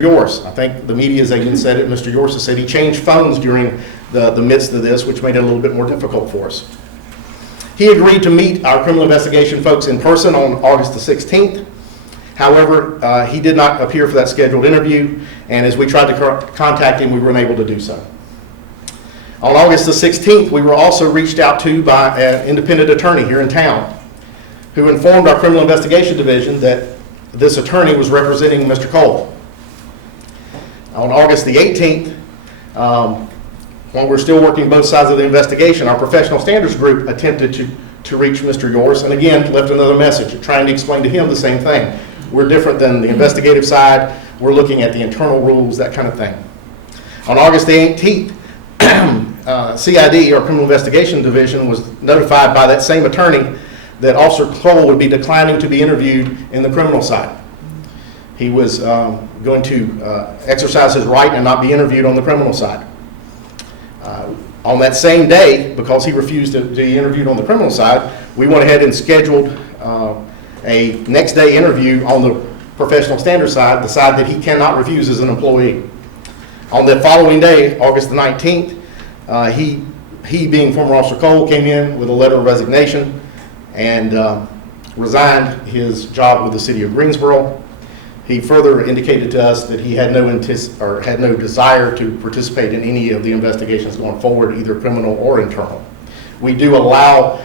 Yourse. I think the media's even said it. Mr. Yourse said he changed phones during the midst of this, which made it a little bit more difficult for us. He agreed to meet our criminal investigation folks in person on August the 16th. However, he did not appear for that scheduled interview, and as we tried to contact him, we were unable to do so. On August the 16th, we were also reached out to by an independent attorney here in town who informed our criminal investigation division that this attorney was representing Mr. Cole. On August the 18th, when we're still working both sides of the investigation, our professional standards group attempted to reach Mr. Yourse, and again left another message trying to explain to him the same thing. We're different than the investigative side. We're looking at the internal rules, that kind of thing. On August the 18th, CID, our Criminal Investigation Division, was notified by that same attorney that Officer Cole would be declining to be interviewed in the criminal side. He was going to exercise his right and not be interviewed on the criminal side. On that same day, because he refused to be interviewed on the criminal side, we went ahead and scheduled a next day interview on the professional standards side, the side that he cannot refuse as an employee. On the following day, August the 19th, he being former Officer Cole, came in with a letter of resignation and resigned his job with the city of Greensboro. He further indicated to us that he had no desire to participate in any of the investigations going forward, either criminal or internal. We do allow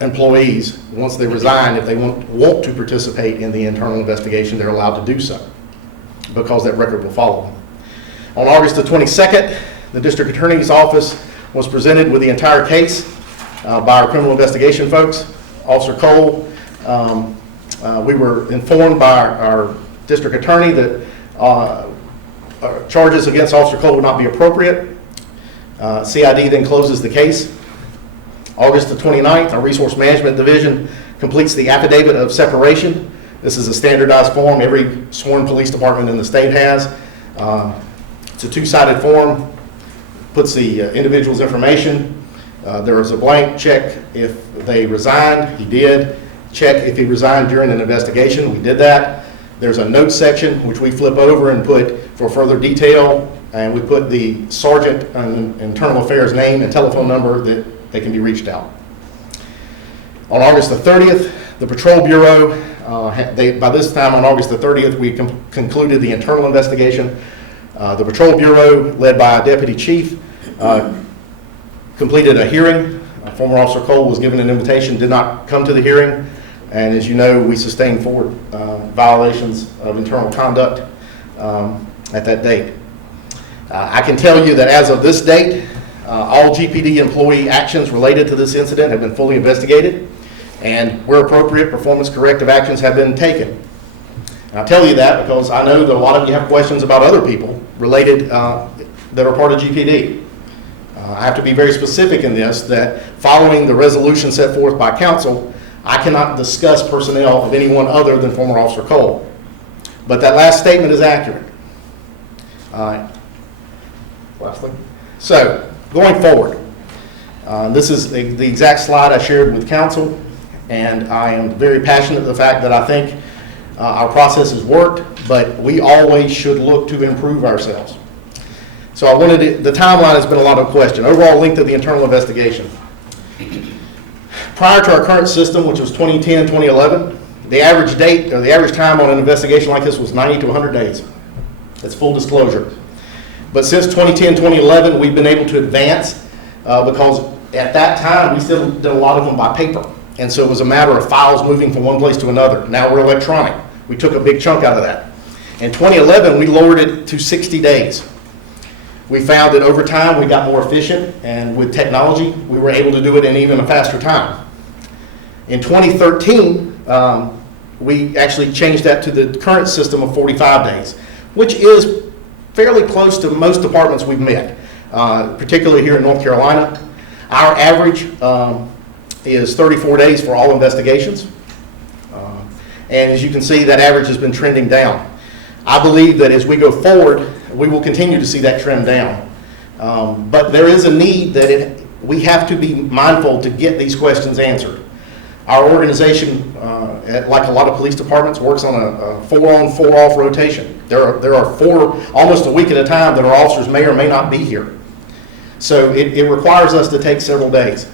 employees, once they resign, if they want to participate in the internal investigation, they're allowed to do so, because that record will follow them. On August the 22nd, the district attorney's office was presented with the entire case by our criminal investigation folks. Officer Cole, we were informed by our district attorney that charges against Officer Cole would not be appropriate. CID then closes the case. August the 29th, our Resource Management Division completes the affidavit of separation. This is a standardized form every sworn police department in the state has. It's a two-sided form, puts the individual's information. There is a blank check if they resigned. He did. Check if he resigned during an investigation. We did that. There's a note section which we flip over and put for further detail, and we put the sergeant and internal affairs name and telephone number that they can be reached out. On August the 30th, the Patrol Bureau, by this time on August the 30th, we concluded the internal investigation. The Patrol Bureau, led by a deputy chief, completed a hearing. Former Officer Cole was given an invitation, did not come to the hearing. And as you know, we sustained 4 violations of internal conduct at that date. I can tell you that as of this date, all GPD employee actions related to this incident have been fully investigated, and where appropriate, performance corrective actions have been taken. And I tell you that because I know that a lot of you have questions about other people related that are part of GPD. I have to be very specific in this, that following the resolution set forth by council, I cannot discuss personnel of anyone other than former Officer Cole. But that last statement is accurate. Lastly. So, going forward, this is the exact slide I shared with council, and I am very passionate of the fact that I think our process has worked, but we always should look to improve ourselves. So I wanted the timeline has been a lot of question. Overall length of the internal investigation. Prior to our current system, which was 2010, 2011, the average date or the average time on an investigation like this was 90 to 100 days. That's full disclosure. But since 2010, 2011, we've been able to advance because at that time we still did a lot of them by paper. And so it was a matter of files moving from one place to another. Now we're electronic. We took a big chunk out of that. In 2011, we lowered it to 60 days. We found that over time we got more efficient, and with technology we were able to do it in even a faster time. In 2013, we actually changed that to the current system of 45 days, which is fairly close to most departments we've met, particularly here in North Carolina. Our average is 34 days for all investigations. And as you can see, that average has been trending down. I believe that as we go forward, we will continue to see that trend down. But there is a need that we have to be mindful to get these questions answered. Our organization like a lot of police departments, works on a 4-on, 4-off rotation. There are 4, almost a week at a time, that our officers may or may not be here. So it requires us to take several days.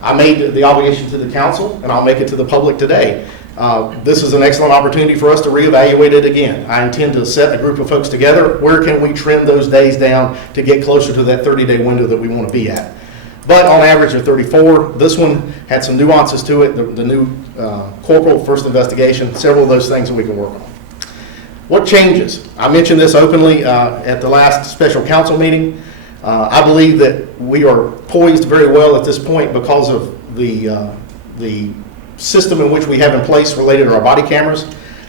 I made the obligation to the council, and I'll make it to the public today. This is an excellent opportunity for us to reevaluate it again. I intend to set a group of folks together. Where can we trim those days down to get closer to that 30-day window that we want to be at? But on average, they're 34. This one had some nuances to it. The new corporal first investigation, several of those things that we can work on. What changes? I mentioned this openly at the last special council meeting. I believe that we are poised very well at this point because of the system in which we have in place related to our body cameras,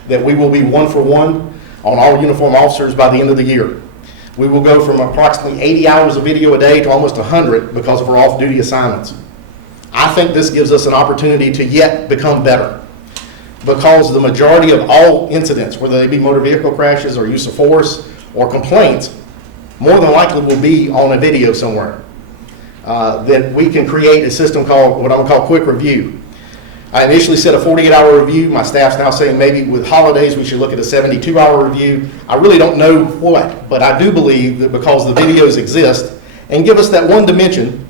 that we will be 1-for-1 on all uniform officers by the end of the year. We will go from approximately 80 hours of video a day to almost 100 because of our off-duty assignments. I think this gives us an opportunity to yet become better, because the majority of all incidents, whether they be motor vehicle crashes or use of force or complaints, more than likely will be on a video somewhere. That we can create a system called, what I would call, quick review. I initially said a 48-hour review. My staff's now saying maybe with holidays we should look at a 72-hour review. I really don't know what, but I do believe that because the videos exist and give us that one dimension,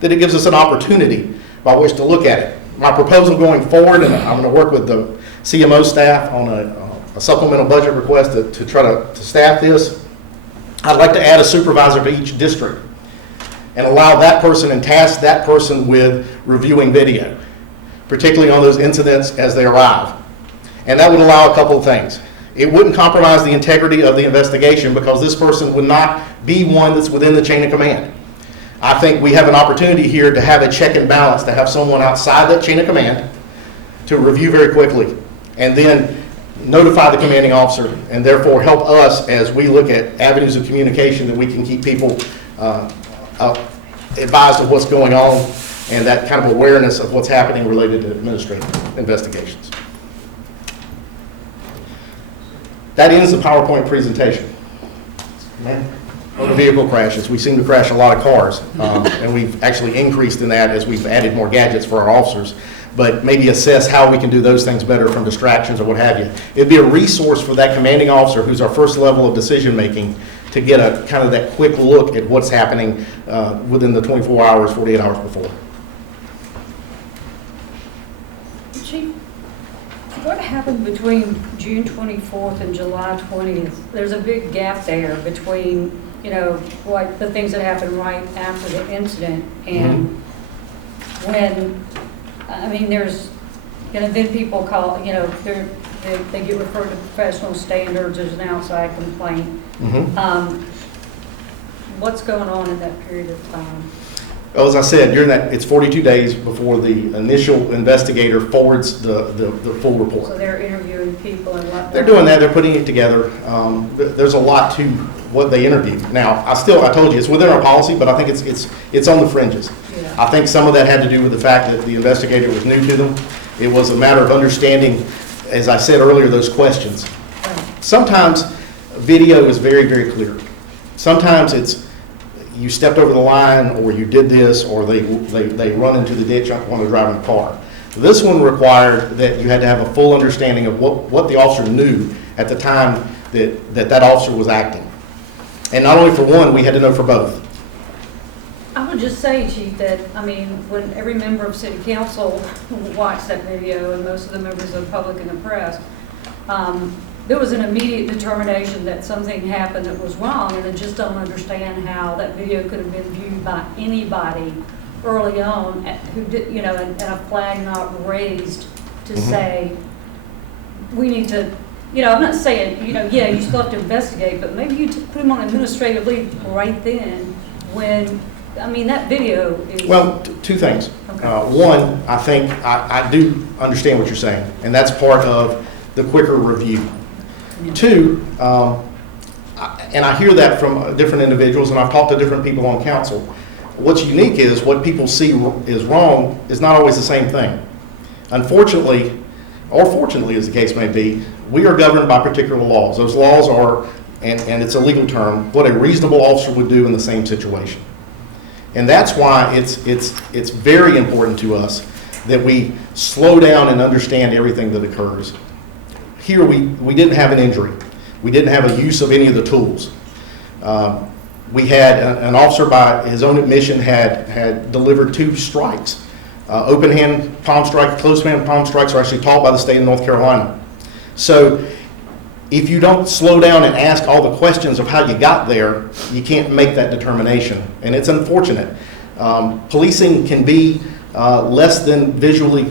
that it gives us an opportunity by which to look at it. My proposal going forward, and I'm going to work with the CMO staff on a supplemental budget request to try to staff this. I'd like to add a supervisor to each district and allow that person and task that person with reviewing video, particularly on those incidents as they arrive. And that would allow a couple of things. It wouldn't compromise the integrity of the investigation because this person would not be one that's within the chain of command. I think we have an opportunity here to have a check and balance, to have someone outside that chain of command to review very quickly and then notify the commanding officer, and therefore help us as we look at avenues of communication that we can keep people advised of what's going on, and that kind of awareness of what's happening related to administrative investigations. That ends the PowerPoint presentation. Motor vehicle crashes. We seem to crash a lot of cars, and we've actually increased in that as we've added more gadgets for our officers, but maybe assess how we can do those things better from distractions or what have you. It'd be a resource for that commanding officer, who's our first level of decision making, to get a kind of that quick look at what's happening within the 24 hours, 48 hours before. Chief, what happened between June 24th and July 20th? There's a big gap there between, you know, like the things that happened right after the incident and when, I mean, there's, you know, then people call, you know, they get referred to professional standards, there's an outside complaint. What's going on in that period of time? Well, as I said, during that, it's 42 days before the initial investigator forwards the full report. So they're interviewing people and what? They're doing that. They're putting it together. There's a lot to what they interview. Now, I told you, it's within our policy, but I think it's on the fringes. Yeah. I think some of that had to do with the fact that the investigator was new to them. It was a matter of understanding, as I said earlier, those questions. Right. Sometimes Video is very, very clear. Sometimes it's you stepped over the line, or you did this, or they run into the ditch while they're driving the car. This one required that you had to have a full understanding of what the officer knew at the time that officer was acting. And not only for one, we had to know for both. I would just say, Chief, that, I mean, when every member of City Council watched that video, and most of the members of the public and the press, there was an immediate determination that something happened that was wrong, and I just don't understand how that video could have been viewed by anybody early on who did, you know, and a flag not raised to say, we need to, you know, I'm not saying, you know, yeah, you still have to investigate, but maybe you put him on administrative leave right then when, I mean, that video is... Well, two things. Okay. One, I think I do understand what you're saying, and that's part of the quicker review. Yeah. Two, and I hear that from different individuals, and I've talked to different people on council. What's unique is what people see is wrong is not always the same thing. Unfortunately, or fortunately as the case may be, we are governed by particular laws. Those laws are, and it's a legal term, what a reasonable officer would do in the same situation. And that's why it's very important to us that we slow down and understand everything that occurs. Here, we didn't have an injury. We didn't have a use of any of the tools. We had an officer, by his own admission, had delivered 2 strikes. Open hand palm strike, closed hand palm strikes are actually taught by the state of North Carolina. So if you don't slow down and ask all the questions of how you got there, you can't make that determination. And it's unfortunate. Policing can be less than visually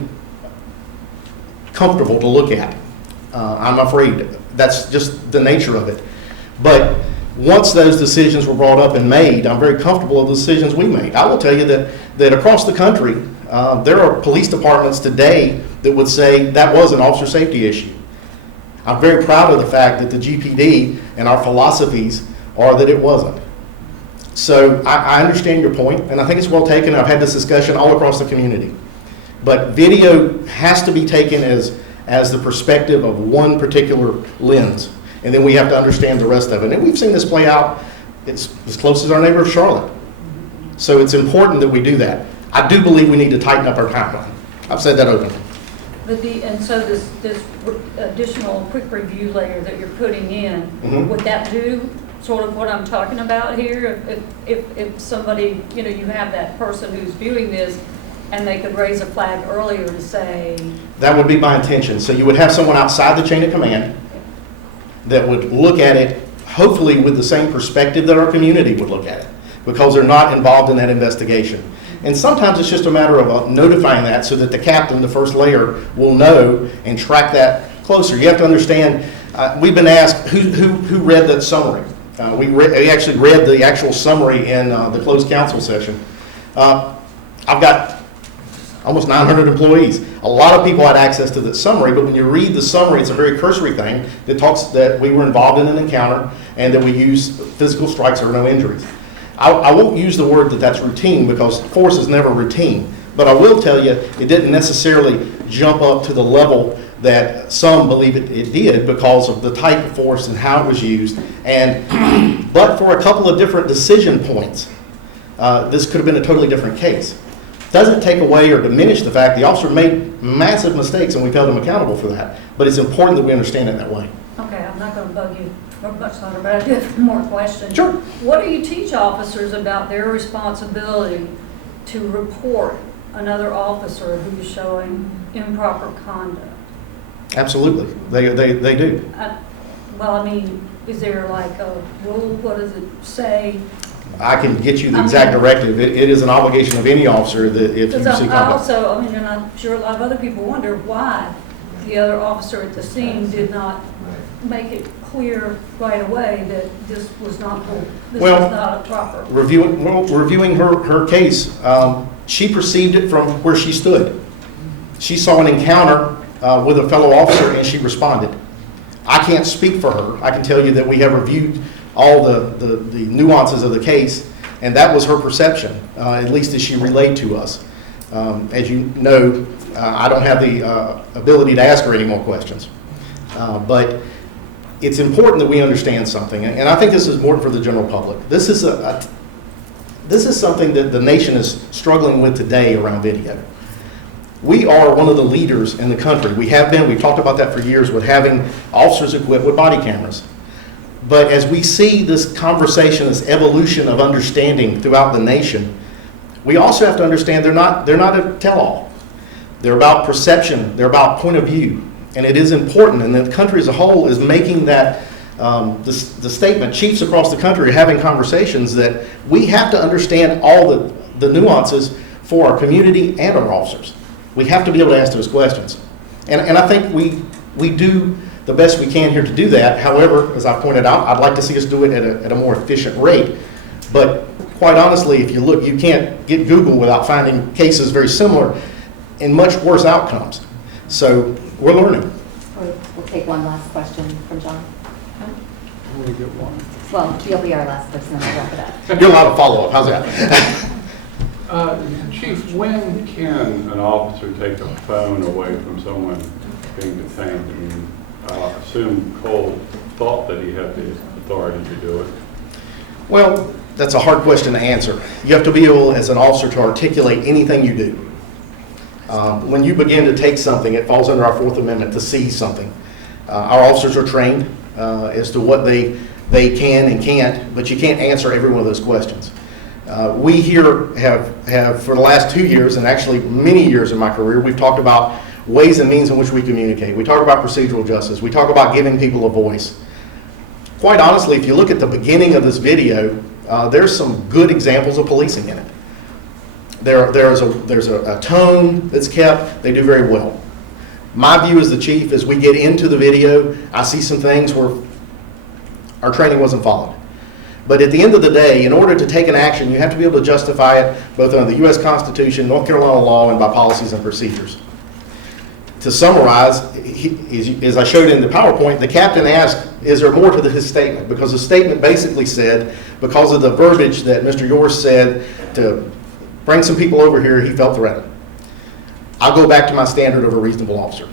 comfortable to look at. I'm afraid that's just the nature of it. But once those decisions were brought up and made, I'm very comfortable with the decisions we made. I will tell you that across the country, there are police departments today that would say that was an officer safety issue. I'm very proud of the fact that the GPD and our philosophies are that it wasn't. So I understand your point, and I think it's well taken. I've had this discussion all across the community. But video has to be taken as the perspective of one particular lens, and then we have to understand the rest of it. And we've seen this play out. It's as close as our neighbor Charlotte. So it's important that we do that. I do believe we need to tighten up our timeline. I've said that openly. And so this additional quick review layer that you're putting in, would that do sort of what I'm talking about here? If somebody, you have that person who's viewing this, and they could raise a flag earlier to say... That would be my intention. So you would have someone outside the chain of command that would look at it, hopefully with the same perspective that our community would look at it, because they're not involved in that investigation. And sometimes it's just a matter of notifying that so that the captain, the first layer, will know and track that closer. You have to understand, we've been asked who read that summary. We actually read the actual summary in the closed council session. I've got almost 900 employees. A lot of people had access to that summary, but when you read the summary, it's a very cursory thing that talks that we were involved in an encounter and that we used physical strikes or no injuries. I won't use the word that that's routine, because force is never routine, but I will tell you it didn't necessarily jump up to the level that some believe it did because of the type of force and how it was used. But for a couple of different decision points, this could have been a totally different case. Doesn't take away or diminish the fact the officer made massive mistakes and we've held him accountable for that. But it's important that we understand it that way. Okay, I'm not going to bug you for much longer, but I do have more questions. Sure. What do you teach officers about their responsibility to report another officer who's showing improper conduct? Absolutely, they do. Well, I mean, is there like a rule? What does it say? I can get you the exact directive. It is an obligation of any officer that if you see conduct. And I'm sure a lot of other people wonder why the other officer at the scene did not make it clear right away that this was not a proper. Reviewing her case, she perceived it from where she stood. She saw an encounter with a fellow officer and she responded. I can't speak for her. I can tell you that we have reviewed all the nuances of the case, and that was her perception, at least as she relayed to us. As you know, I don't have the ability to ask her any more questions. But it's important that we understand something, and I think this is important for the general public. This is something that the nation is struggling with today around video. We are one of the leaders in the country. We have been. We've talked about that for years with having officers equipped with body cameras. But as we see this conversation, this evolution of understanding throughout the nation, we also have to understand they're not a tell-all. They're about perception. They're about point of view. And it is important, and the country as a whole is making that the statement. Chiefs across the country are having conversations that we have to understand all the nuances for our community and our officers. We have to be able to ask those questions. And I think we do the best we can here to do that. However, as I pointed out, I'd like to see us do it at a more efficient rate. But quite honestly, if you look, you can't get Google without finding cases very similar and much worse outcomes. So we're learning. We'll take one last question from John. Only get one. Well, you'll be our last person, and we'll wrap it up. You're allowed to follow up. How's that? Chief, when can an officer take a phone away from someone being detained? I mean, I assume Cole thought that he had the authority to do it. Well, that's a hard question to answer. You have to be able, as an officer, to articulate anything you do. When you begin to take something, it falls under our Fourth Amendment to seize something. Our officers are trained as to what they can and can't, but you can't answer every one of those questions. We here have, for the last 2 years, and actually many years in my career, we've talked about ways and means in which we communicate. We talk about procedural justice. We talk about giving people a voice. Quite honestly, if you look at the beginning of this video, there's some good examples of policing in it. There's a tone that's kept. They do very well. My view as the chief, as we get into the video, I see some things where our training wasn't followed. But at the end of the day, in order to take an action, you have to be able to justify it both under the U.S. Constitution, North Carolina law, and by policies and procedures. To summarize, as I showed in the PowerPoint, the captain asked, is there more to his statement? Because the statement basically said, because of the verbiage that Mr. Yourse said to bring some people over here, he felt threatened. I'll go back to my standard of a reasonable officer.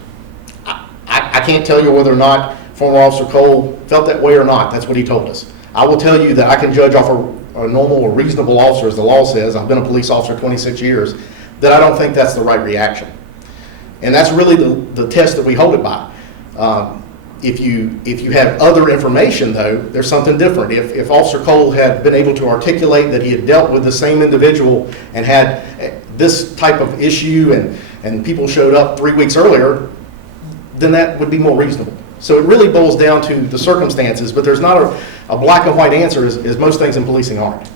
I can't tell you whether or not former Officer Cole felt that way or not. That's what he told us. I will tell you that I can judge off a normal or reasonable officer, as the law says. I've been a police officer 26 years, that I don't think that's the right reaction. And that's really the test that we hold it by. If you have other information, though, there's something different. If Officer Cole had been able to articulate that he had dealt with the same individual and had this type of issue and people showed up 3 weeks earlier, then that would be more reasonable. So it really boils down to the circumstances, but there's not a black and white answer as most things in policing aren't.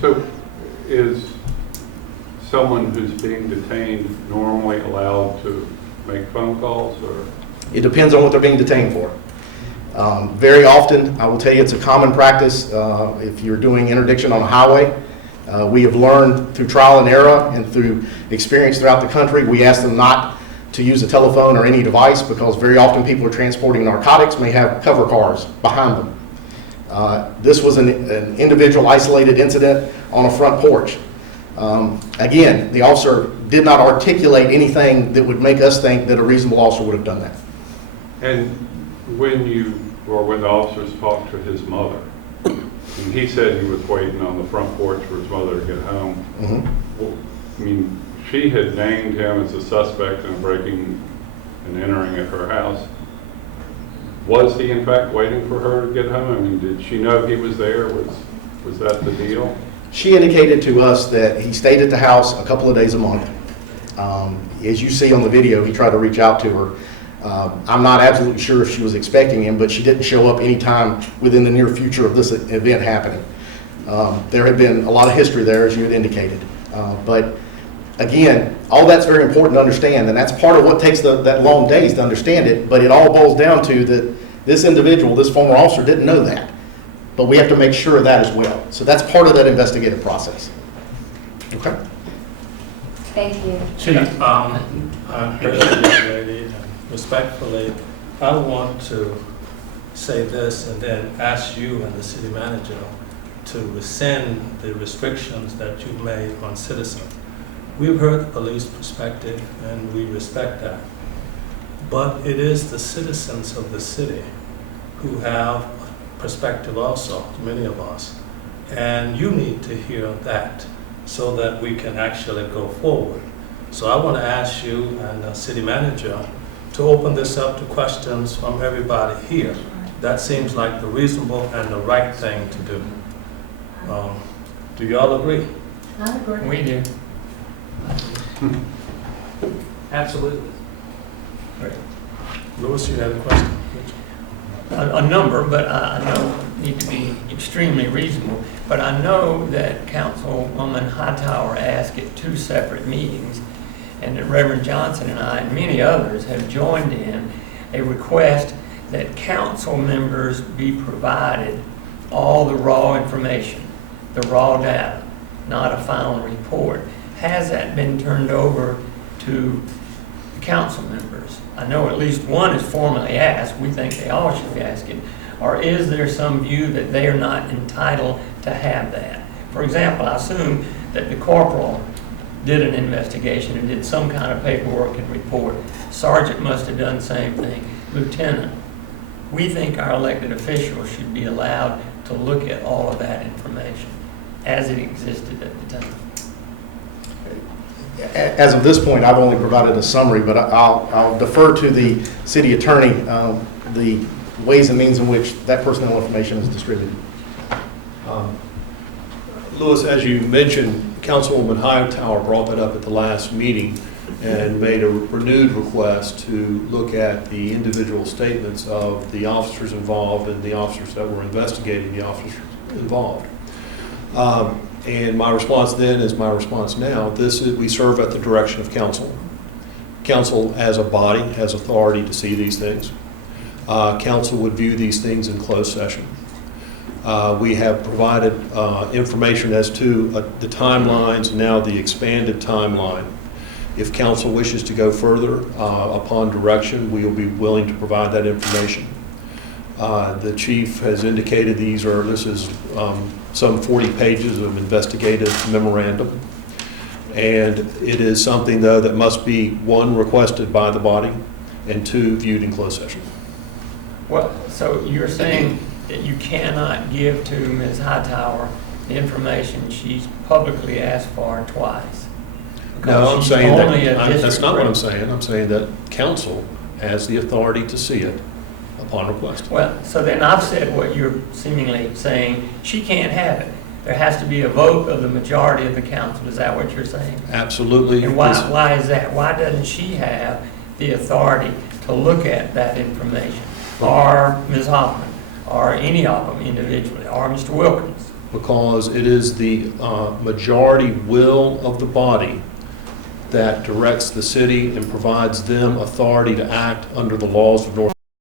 So is someone who's being detained normally allowed to make phone calls, or? It depends on what they're being detained for. Very often, I will tell you, it's a common practice if you're doing interdiction on a highway. We have learned through trial and error and through experience throughout the country, we ask them not to use a telephone or any device because very often people are transporting narcotics, may have cover cars behind them. This was an individual isolated incident on a front porch. Again, the officer did not articulate anything that would make us think that a reasonable officer would have done that. And when the officers talked to his mother, and he said he was waiting on the front porch for his mother to get home. Mm-hmm. Well, I mean, she had named him as a suspect in breaking and entering at her house. Was he in fact waiting for her to get home? I mean, did she know he was there? Was that the deal? She indicated to us that he stayed at the house a couple of days a month. As you see on the video, he tried to reach out to her. I'm not absolutely sure if she was expecting him, but she didn't show up anytime within the near future of this event happening. There had been a lot of history there, as you had indicated. But again, all that's very important to understand, and that's part of what takes that long days to understand it, but it all boils down to that this individual, this former officer, didn't know that. But we have to make sure of that as well. So that's part of that investigative process. Okay? Thank you. Chief, I appreciate this lady, and respectfully, I want to say this and then ask you and the city manager to rescind the restrictions that you've made on citizens. We've heard the police perspective and we respect that. But it is the citizens of the city who have perspective also, many of us. And you need to hear that so that we can actually go forward. So I want to ask you and the city manager to open this up to questions from everybody here. That seems like the reasonable and the right thing to do. Do y'all agree? I agree. We do. Absolutely. Louis, you had a question? A number, but I know need to be extremely reasonable. But I know that Councilwoman Hightower asked at 2 separate meetings, and that Reverend Johnson and I and many others have joined in a request that council members be provided all the raw information, the raw data, not a final report. Has that been turned over to the council members? I know at least one is formally asked. We think they all should be asking. Or is there some view that they are not entitled to have that? For example, I assume that the corporal did an investigation and did some kind of paperwork and report. Sergeant must have done the same thing. Lieutenant. We think our elected officials should be allowed to look at all of that information as it existed at the time. As of this point, I've only provided a summary, but I'll defer to the city attorney, the ways and means in which that personnel information is distributed. Louis, as you mentioned, Councilwoman Hightower brought that up at the last meeting and made a renewed request to look at the individual statements of the officers involved and the officers that were investigating the officers involved. And my response then is my response now. We serve at the direction of council. Council as a body has authority to see these things. Council would view these things in closed session. We have provided information as to the timelines, now the expanded timeline. If council wishes to go further upon direction, we will be willing to provide that information. The chief has indicated this is some 40 pages of investigative memorandum. And it is something, though, that must be, one, requested by the body, and two, viewed in closed session. Well, so you're saying that you cannot give to Ms. Hightower the information she's publicly asked for twice? No, I'm Because saying she's only a that, that's district not what I'm rep. saying. I'm saying that council has the authority to see it upon request. Well, so then I've said what you're seemingly saying, she can't have it. There has to be a vote of the majority of the council. Is that what you're saying? Absolutely. And why is that? Why doesn't she have the authority to look at that information? Or Ms. Hoffman, or any of them individually, or Mr. Wilkins? Because it is the majority will of the body that directs the city and provides them authority to act under the laws of North